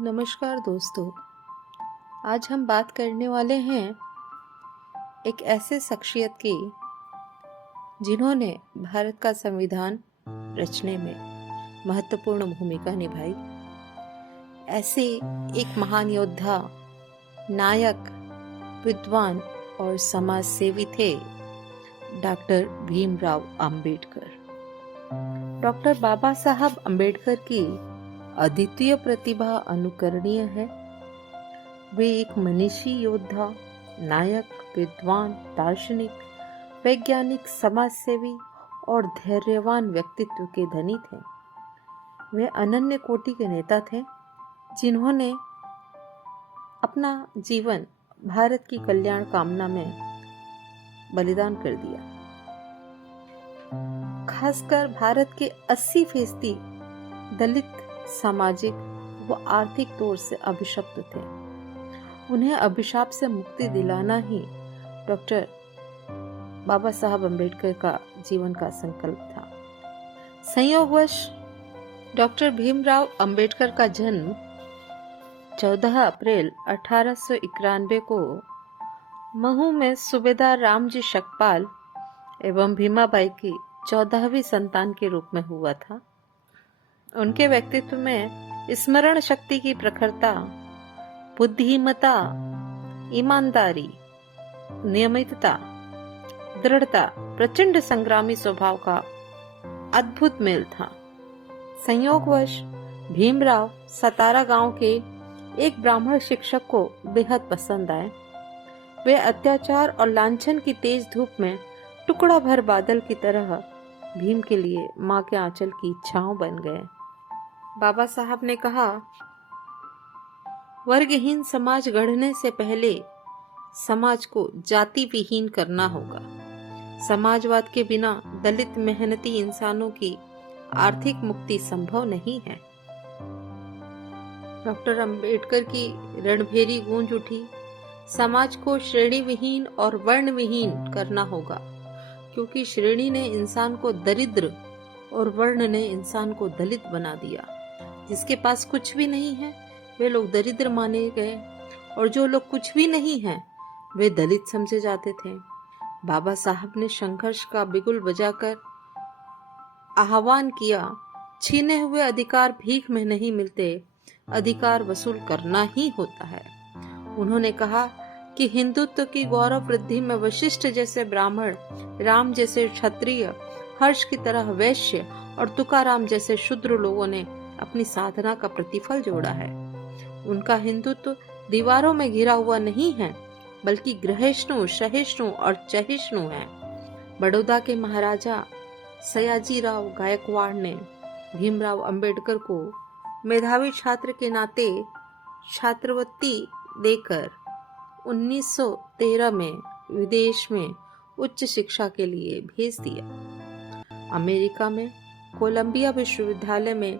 नमस्कार दोस्तों। आज हम बात करने वाले हैं एक ऐसे शख्सियत की जिन्होंने भारत का संविधान रचने में महत्वपूर्ण भूमिका निभाई। ऐसे एक महान योद्धा, नायक, विद्वान और समाज सेवी थे डॉक्टर भीमराव अंबेडकर। डॉक्टर बाबा साहब अंबेडकर की अद्वितीय प्रतिभा अनुकरणीय है। वे एक मनीषी योद्धा, नायक, विद्वान, दार्शनिक, वैज्ञानिक, समाजसेवी और धैर्यवान व्यक्तित्व के धनी थे। वे अनन्य कोटि के नेता थे जिन्होंने अपना जीवन भारत की कल्याण कामना में बलिदान कर दिया। खासकर भारत के 80% दलित सामाजिक व आर्थिक तौर से अभिशप्त थे। उन्हें अभिशाप से मुक्ति दिलाना ही डॉक्टर बाबा साहब अंबेडकर का जीवन का संकल्प था। संयोगवश डॉक्टर भीमराव अंबेडकर का जन्म 14 अप्रैल 1891 को महू में सूबेदार रामजी शकपाल एवं भीमाबाई की 14वीं संतान के रूप में हुआ था। उनके व्यक्तित्व में स्मरण शक्ति की प्रखरता, बुद्धिमत्ता, ईमानदारी, नियमितता, दृढ़ता, प्रचंड संग्रामी स्वभाव का अद्भुत मेल था। संयोगवश भीमराव सतारा गांव के एक ब्राह्मण शिक्षक को बेहद पसंद आए। वे अत्याचार और लांछन की तेज धूप में टुकड़ा भर बादल की तरह भीम के लिए मां के आंचल की छांव बन गए। बाबा साहब ने कहा, वर्गहीन समाज गढ़ने से पहले समाज को जाति विहीन करना होगा। समाजवाद के बिना दलित मेहनती इंसानों की आर्थिक मुक्ति संभव नहीं है। डॉक्टर अंबेडकर की रणभेरी गूंज उठी। समाज को श्रेणी विहीन और वर्ण विहीन करना होगा, क्योंकि श्रेणी ने इंसान को दरिद्र और वर्ण ने इंसान को दलित बना दिया। जिसके पास कुछ भी नहीं है वे लोग दरिद्र माने गए और जो लोग कुछ भी नहीं है वे दलित समझे जाते थे। बाबा साहब ने संघर्ष का बिगुल बजाकर आह्वान किया, छीने हुए अधिकार भीख में नहीं मिलते, अधिकार वसूल करना ही होता है। उन्होंने कहा कि हिंदुत्व की गौरव वृद्धि में वशिष्ठ जैसे ब्राह्मण, राम जैसे क्षत्रिय, हर्ष की तरह वैश्य और तुकाराम जैसे शूद्र लोगों ने अपनी साधना का प्रतिफल जोड़ा है। उनका हिंदुत्व दीवारों में घिरा हुआ नहीं है, बल्कि ग्रहिष्णु, सहिष्णु और चहिष्णु है। बड़ौदा के महाराजा सयाजीराव गायकवाड़ ने भीमराव अंबेडकर को मेधावी छात्र के नाते छात्रवृत्ति देकर 1913 में विदेश में उच्च शिक्षा के लिए भेज दिया। अमेरिका में कोलंबिया विश्वविद्यालय में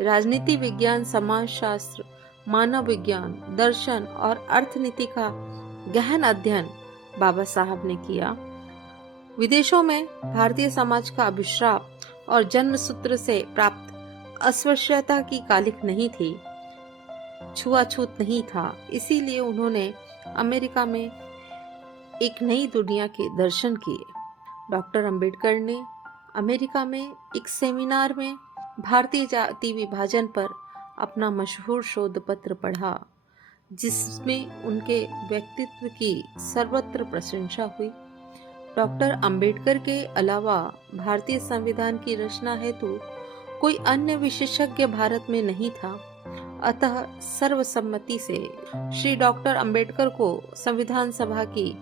राजनीति विज्ञान, समाजशास्त्र, मानव विज्ञान, दर्शन और अर्थनीति का गहन अध्ययन बाबा साहब ने किया। विदेशों में भारतीय समाज का अभिश्राप और जन्मसूत्र से प्राप्त अस्पृश्यता की कालिख नहीं थी, छुआछूत नहीं था। इसीलिए उन्होंने अमेरिका में एक नई दुनिया के दर्शन किए। डॉक्टर अंबेडकर ने अमेरिका में एक सेमिनार में भारतीय जाति विभाजन पर अपना मशहूर शोध पत्र पढ़ा, जिसमें उनके व्यक्तित्व की सर्वत्र प्रशंसा हुई। डॉक्टर अंबेडकर के अलावा भारतीय संविधान की रचना हेतु कोई अन्य विशेषज्ञ भारत में नहीं था। अतः सर्वसम्मति से श्री डॉक्टर अंबेडकर को संविधान सभा की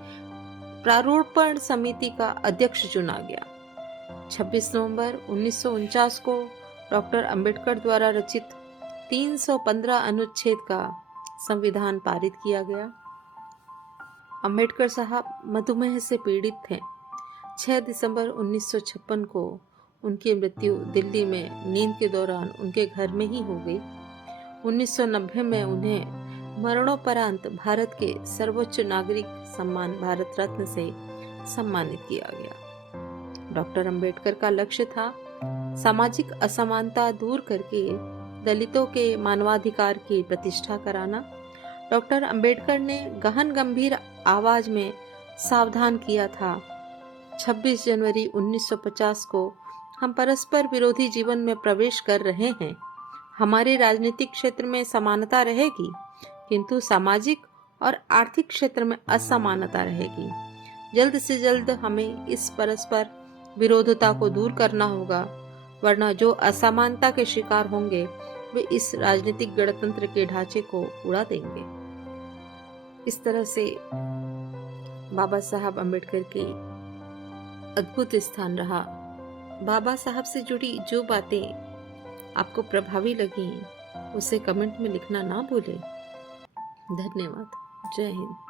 प्रारूपण समिति का अध्यक्ष चुना गया। 26 नवंबर 1949 को डॉक्टर अंबेडकर द्वारा रचित 315 अनुच्छेद का संविधान पारित किया गया। अंबेडकर साहब मधुमेह से पीड़ित थे। 6 दिसंबर 1956 को उनकी मृत्यु दिल्ली में नींद के दौरान उनके घर में ही हो गई। 1990 में उन्हें मरणोपरांत भारत के सर्वोच्च नागरिक सम्मान भारत रत्न से सम्मानित किया गया। डॉक्टर अंबेडकर का लक्ष्य था सामाजिक असमानता दूर करके दलितों के मानवाधिकार की प्रतिष्ठा कराना। डॉक्टर अंबेडकर ने गहन गंभीर आवाज में सावधान किया था, 26 जनवरी 1950 को हम परस्पर विरोधी जीवन में प्रवेश कर रहे हैं। हमारे राजनीतिक क्षेत्र में समानता रहेगी, किंतु सामाजिक और आर्थिक क्षेत्र में असमानता रहेगी। जल्द से जल्द हमें इस परस्पर विरोधता को दूर करना होगा, वरना जो असमानता के शिकार होंगे वे इस राजनीतिक गणतंत्र के ढांचे को उड़ा देंगे। इस तरह से बाबा साहब अम्बेडकर की अद्भुत स्थान रहा। बाबा साहब से जुड़ी जो बातें आपको प्रभावी लगी उसे कमेंट में लिखना ना भूलें। धन्यवाद। जय हिंद।